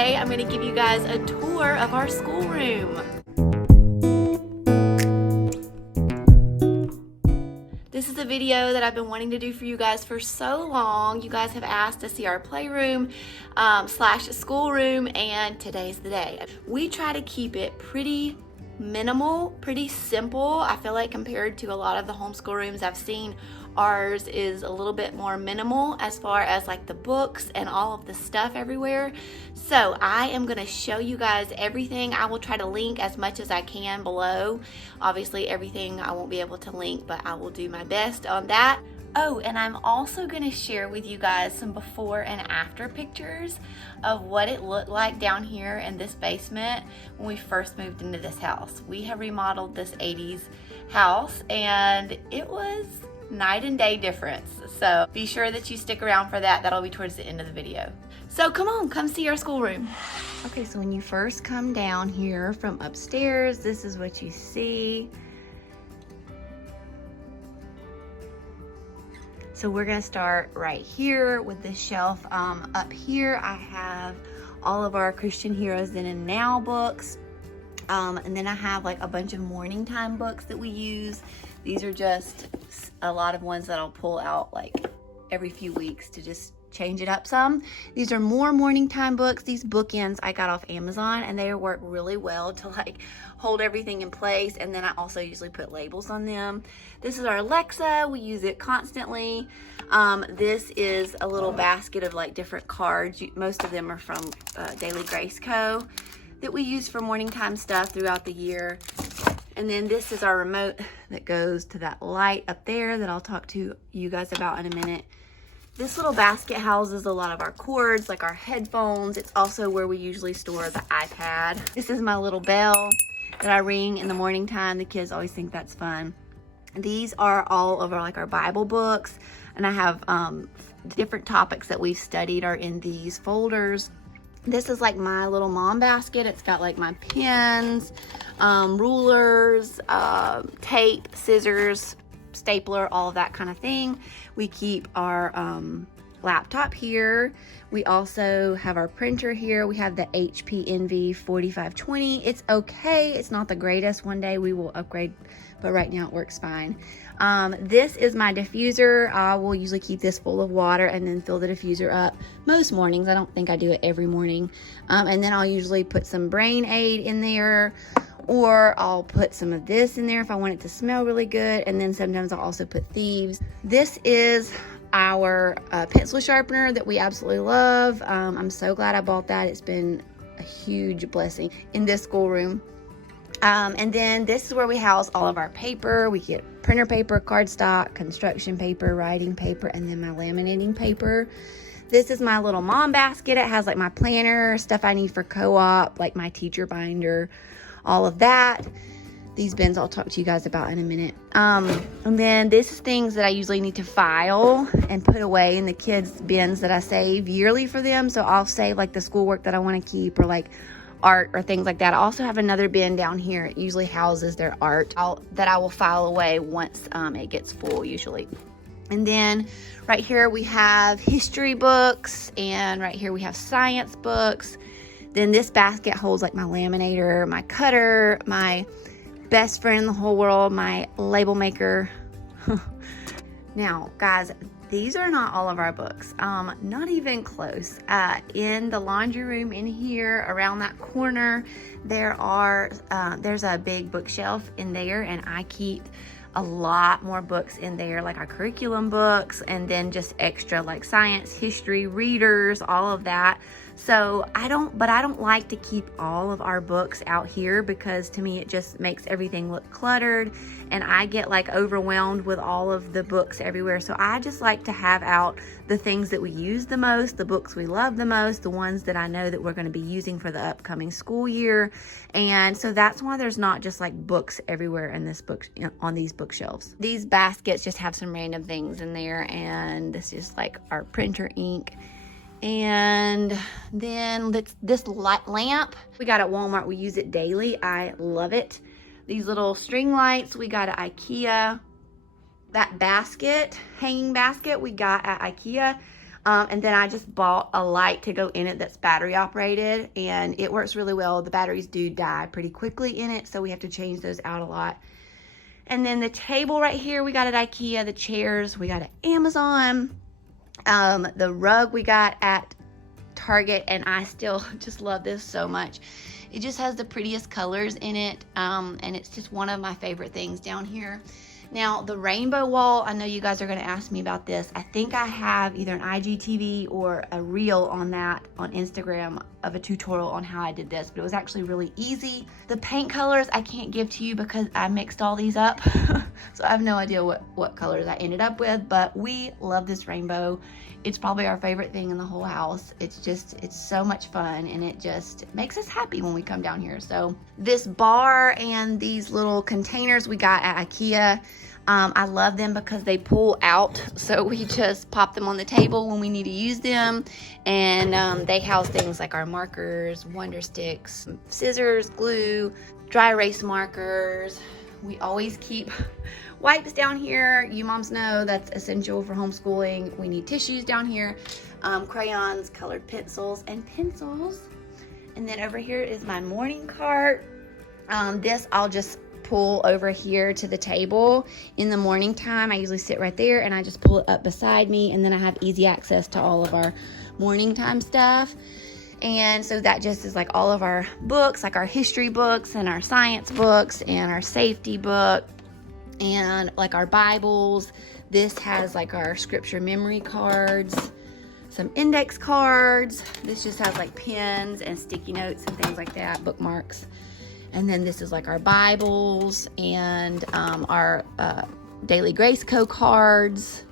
today I'm going to give you guys a tour of our schoolroom. This is a video that I've been wanting to do for you guys for so long. You guys have asked to see our playroom slash schoolroom, and today's the day. We try to keep it pretty minimal, pretty simple. I feel like compared to a lot of the homeschool rooms I've seen, ours is a little bit more minimal as far as like the books and all of the stuff everywhere. So I am going to show you guys everything. I will try to link as much as I can below. Obviously everything I won't be able to link, but I will do my best on that. Oh, and I'm also going to share with you guys some before and after pictures of what it looked like down here in this basement when we first moved into this house. We have remodeled this 80s house and it was night and day difference. So be sure that you stick around for that. That'll be towards the end of the video. So come on, come see our schoolroom. Okay, so when you first come down here from upstairs, this is what you see. So we're gonna start right here with this shelf. Up here I have all of our Christian Heroes Then and Now books. And then I have like a bunch of morning time books that we use. These are just a lot of ones that I'll pull out like every few weeks to just change it up some. These are more morning time books. These bookends I got off Amazon and they work really well to like hold everything in place. And then I also usually put labels on them. This is our Alexa. We use it constantly. This is a little basket of like different cards. Most of them are from Daily Grace Co. that we use for morning time stuff throughout the year. And then this is our remote that goes to that light up there that I'll talk to you guys about in a minute. This little basket houses a lot of our cords, like our headphones. It's also where we usually store the iPad. This is my little bell that I ring in the morning time. The kids always think that's fun. These are all of our Bible books, and I have different topics that we've studied are in these folders. This is like my little mom basket. It's got like my pens, rulers, tape, scissors, stapler, all of that kind of thing. We keep our laptop here. We also have our printer here. We have the HP Envy 4520. It's okay. It's not the greatest. One day we will upgrade, but right now it works fine. This is my diffuser. I will usually keep this full of water and then fill the diffuser up most mornings. I don't think I do it every morning. And then I'll usually put some Brain Aid in there, or I'll put some of this in there if I want it to smell really good. And then sometimes I'll also put Thieves. This is our pencil sharpener that we absolutely love. I'm so glad I bought that. It's been a huge blessing in this schoolroom. And then this is where we house all of our paper. We get printer paper, cardstock, construction paper, writing paper, and then my laminating paper. This is my little mom basket. It has like my planner, stuff I need for co-op, like my teacher binder, all of that. These bins I'll talk to you guys about in a minute. And then this is things that I usually need to file and put away in the kids' bins that I save yearly for them. So I'll save like the schoolwork that I want to keep, or like art or things like that. I also have another bin down here. It usually houses their art that I will file away once it gets full usually. And then right here we have history books, and right here we have science books. Then this basket holds like my laminator, my cutter, my best friend in the whole world, my label maker. Now guys, these are not all of our books, not even close. In the laundry room in here, around that corner, there's a big bookshelf in there, and I keep a lot more books in there, like our curriculum books, and then just extra like science, history, readers, all of that. So I don't like to keep all of our books out here, because to me it just makes everything look cluttered and I get like overwhelmed with all of the books everywhere. So I just like to have out the things that we use the most, the books we love the most, the ones that I know that we're going to be using for the upcoming school year. And so that's why there's not just like books everywhere in this book, on these bookshelves. These baskets just have some random things in there, and this is like our printer ink. And then this light lamp we got at Walmart. We use it daily. I love it. These little string lights we got at IKEA. That basket, hanging basket, we got at IKEA. And then I just bought a light to go in it that's battery operated, and it works really well. The batteries do die pretty quickly in it, so we have to change those out a lot. And then the table right here we got at IKEA. The chairs we got at Amazon. The rug we got at Target, and I still just love this so much. It just has the prettiest colors in it, and it's just one of my favorite things down here. Now, the rainbow wall, I know you guys are going to ask me about this. I think I have either an IGTV or a reel on that on Instagram of a tutorial on how I did this, but it was actually really easy. The paint colors I can't give to you because I mixed all these up, so I have no idea what colors I ended up with, but we love this rainbow. It's probably our favorite thing in the whole house. It's so much fun, and it just makes us happy when we come down here. So this bar and these little containers we got at IKEA, I love them because they pull out, so we just pop them on the table when we need to use them, and they house things like our markers, wonder sticks, scissors, glue, dry erase markers. We always keep wipes down here. You moms know that's essential for homeschooling. We need tissues down here, crayons, colored pencils, and pencils. And then over here is my morning cart. This I'll just pull over here to the table in the morning time. I usually sit right there and I just pull it up beside me, and then I have easy access to all of our morning time stuff. And so that just is like all of our books, like our history books and our science books and our safety book and like our Bibles. This has like our scripture memory cards, some index cards. This just has like pens and sticky notes and things like that, bookmarks. And then this is like our Bibles and our Daily Grace Co cards.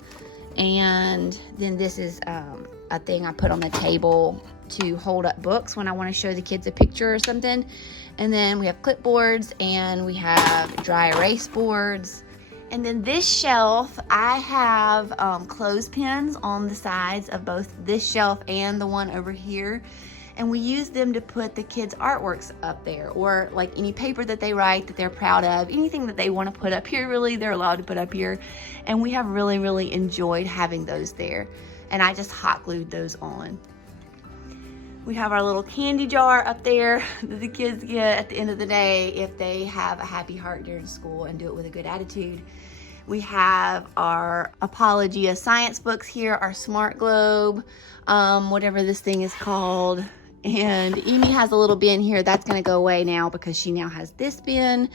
And then this is a thing I put on the table to hold up books when I want to show the kids a picture or something. And then we have clipboards and we have dry erase boards. And then this shelf, I have clothespins on the sides of both this shelf and the one over here. And we use them to put the kids' artworks up there, or like any paper that they write that they're proud of, anything that they want to put up here, really, they're allowed to put up here. And we have really, really enjoyed having those there. And I just hot glued those on. We have our little candy jar up there that the kids get at the end of the day if they have a happy heart during school and do it with a good attitude. We have our Apologia science books here, our Smart Globe, whatever this thing is called. And Amy has a little bin here. That's going to go away now because she now has this bin.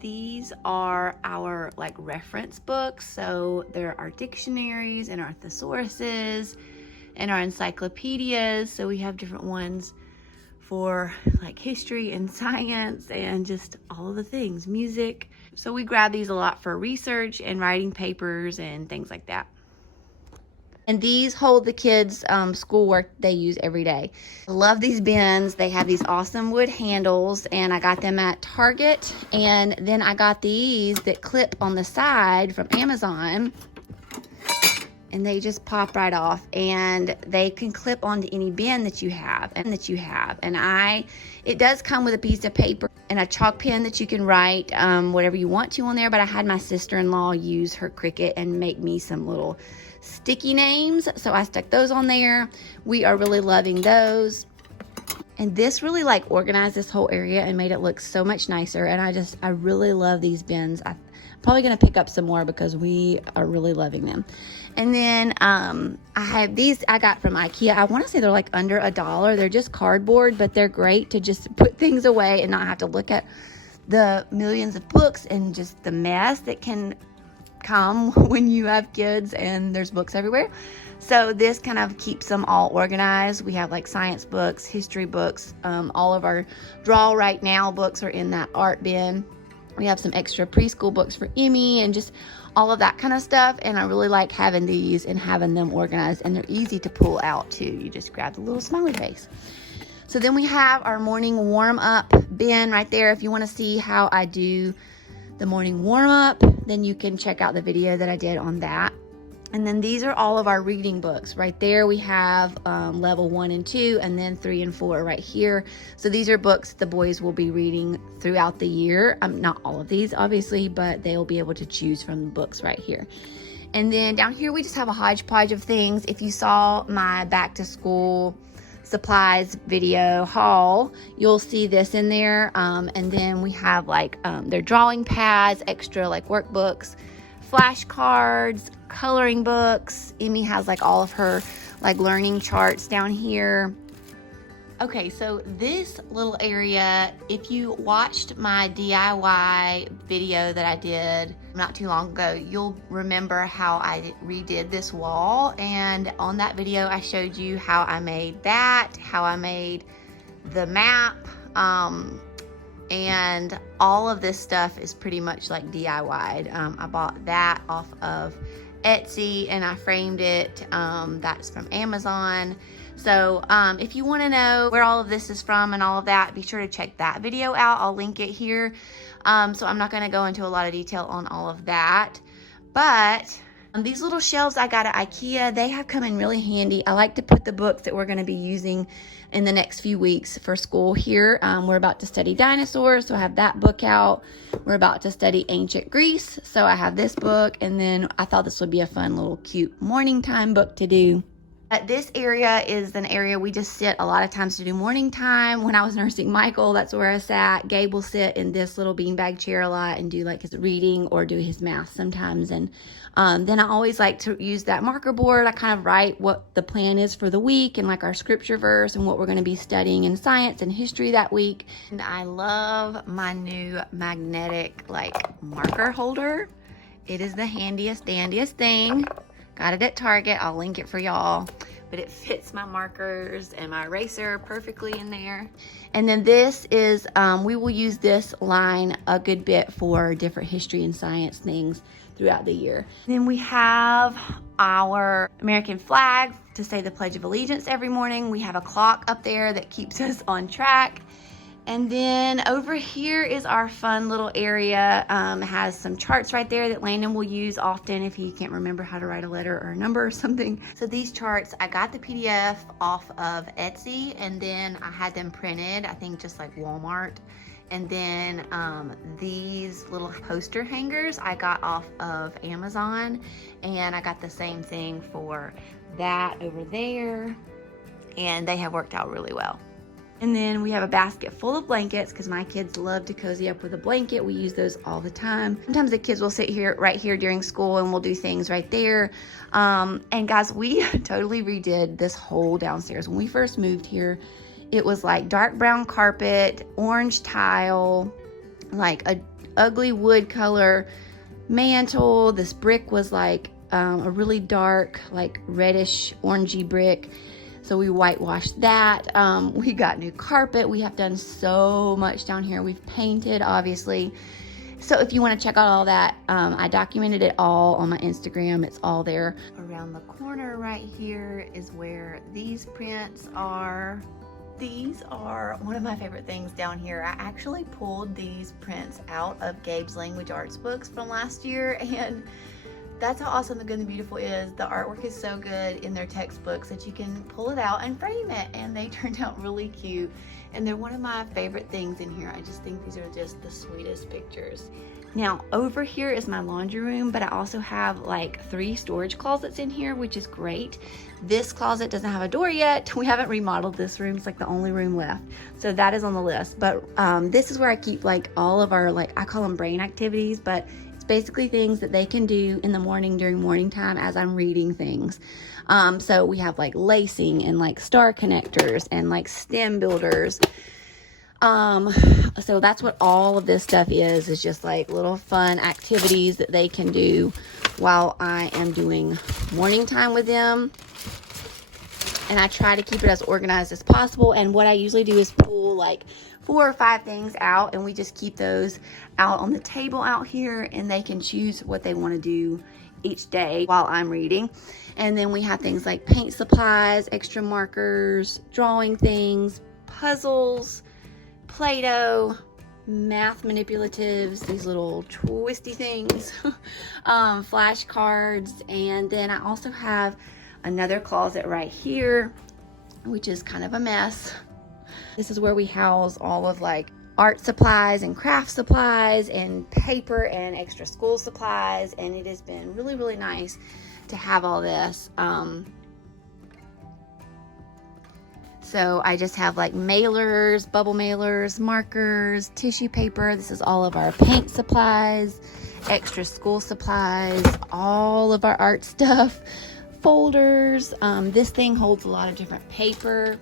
These are our like reference books. So there are dictionaries and our thesauruses and our encyclopedias. So we have different ones for like history and science and just all of the things, music. So we grab these a lot for research and writing papers and things like that. And these hold the kids' schoolwork they use every day. I love these bins. They have these awesome wood handles, and I got them at Target. And then I got these that clip on the side from Amazon. And they just pop right off, and they can clip onto any bin that you have. And it does come with a piece of paper and a chalk pen that you can write whatever you want to on there. But I had my sister-in-law use her Cricut and make me some little sticky names, so I stuck those on there. We are really loving those. And this really like organized this whole area and made it look so much nicer. And I really love these bins. I'm probably going to pick up some more because we are really loving them. And then I have these I got from IKEA. I want to say they're like under $1. They're just cardboard, but they're great to just put things away and not have to look at the millions of books and just the mess that can come when you have kids and there's books everywhere. So this kind of keeps them all organized. We have like science books, history books, all of our Draw Right Now books are in that art bin. We have some extra preschool books for Emmy and just all of that kind of stuff. And I really like having these and having them organized, and they're easy to pull out too. You just grab the little smiley face. So then we have our morning warm up bin right there. If you want to see how I do the morning warm up, then you can check out the video that I did on that. And then these are all of our reading books. Right there we have level 1 and 2, and then 3 and 4 right here. So these are books the boys will be reading throughout the year. Not all of these, obviously, but they will be able to choose from the books right here. And then down here we just have a hodgepodge of things. If you saw my back to school supplies video haul, you'll see this in there. And then we have like their drawing pads, extra like workbooks, flashcards, coloring books. Emmy has like all of her like learning charts down here. Okay, so this little area, if you watched my DIY video that I did not too long ago, you'll remember how I redid this wall. And on that video, I showed you how I made that, how I made the map, and all of this stuff is pretty much like DIY'd. I bought that off of Etsy and I framed it. That's from Amazon. So if you want to know where all of this is from and all of that, be sure to check that video out. I'll link it here. So I'm not going to go into a lot of detail on all of that. But these little shelves I got at IKEA, they have come in really handy. I like to put the books that we're going to be using in the next few weeks for school here. We're about to study dinosaurs, so I have that book out. We're about to study ancient Greece, so I have this book. And then I thought this would be a fun little cute morning time book to do. This area is an area we just sit a lot of times to do morning time. When I was nursing Michael, that's where I sat. Gabe will sit in this little beanbag chair a lot and do like his reading or do his math sometimes. And then I always like to use that marker board. I kind of write what the plan is for the week and like our scripture verse and what we're going to be studying in science and history that week. And I love my new magnetic like marker holder. It is the handiest dandiest thing. Got it at Target. I'll link it for y'all. But it fits my markers and my eraser perfectly in there. And then this is, we will use this line a good bit for different history and science things throughout the year. Then we have our American flag to say the Pledge of Allegiance every morning. We have a clock up there that keeps us on track. And then over here is our fun little area. It has some charts right there that Landon will use often if he can't remember how to write a letter or a number or something. So these charts, I got the PDF off of Etsy and then I had them printed, I think just like Walmart. And then these little poster hangers I got off of Amazon, and I got the same thing for that over there, and they have worked out really well. And then we have a basket full of blankets because my kids love to cozy up with a blanket. We use those all the time. Sometimes the kids will sit here right here during school and we'll do things right there. And guys, we totally redid this whole downstairs. When we first moved here, it was like dark brown carpet, orange tile, like a ugly wood color mantle. This brick was like a really dark, like reddish orangey brick. So we whitewashed that. We got new carpet. We have done so much down here. We've painted, obviously. So if you want to check out all that, I documented it all on my Instagram. It's all there. Around the corner right here is where these prints are. These are one of my favorite things down here. I actually pulled these prints out of Gabe's language arts books from last year, and that's how awesome The Good and the Beautiful is. The artwork is so good in their textbooks that you can pull it out and frame it, and they turned out really cute. And they're one of my favorite things in here. I just think these are just the sweetest pictures. Now, over here is my laundry room, but I also have like 3 storage closets in here, which is great. This closet doesn't have a door yet. We haven't remodeled this room. It's like the only room left. So that is on the list. But this is where I keep like all of our, like, I call them brain activities, but basically things that they can do in the morning during morning time as I'm reading things. So we have like lacing and like star connectors and like stem builders. So that's what all of this stuff is just like little fun activities that they can do while I am doing morning time with them. And I try to keep it as organized as possible. And what I usually do is pull like 4 or 5 things out, and we just keep those out on the table out here, and they can choose what they want to do each day while I'm reading. And then we have things like paint supplies, extra markers, drawing things, puzzles, Play-Doh, math manipulatives, these little twisty things, flashcards. And then I also have another closet right here, which is kind of a mess. This is where we house all of like art supplies and craft supplies and paper and extra school supplies, and it has been really, really nice to have all this. So I just have like mailers, bubble mailers, markers, tissue paper. This is all of our paint supplies, extra school supplies, all of our art stuff, folders. This thing holds a lot of different paper.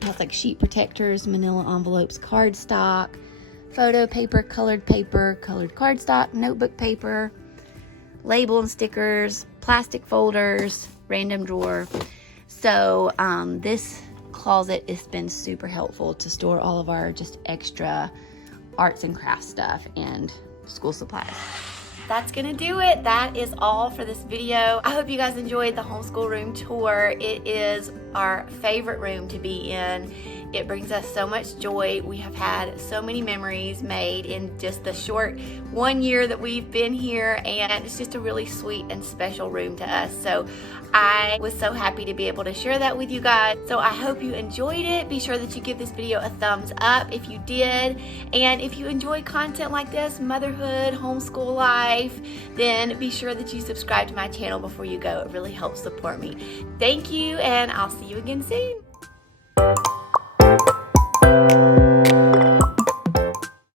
It has like sheet protectors, manila envelopes, cardstock, photo paper, colored cardstock, notebook paper, label and stickers, plastic folders, random drawer. So this closet has been super helpful to store all of our just extra arts and crafts stuff and school supplies. That's gonna do it. That is all for this video. I hope you guys enjoyed the homeschool room tour. It is our favorite room to be in. It brings us so much joy. We have had so many memories made in just the short 1 year that we've been here, and it's just a really sweet and special room to us. So I was so happy to be able to share that with you guys. So I hope you enjoyed it. Be sure that you give this video a thumbs up if you did. And if you enjoy content like this, motherhood, homeschool life, then be sure that you subscribe to my channel before you go. It really helps support me. Thank you, and I'll see you again soon.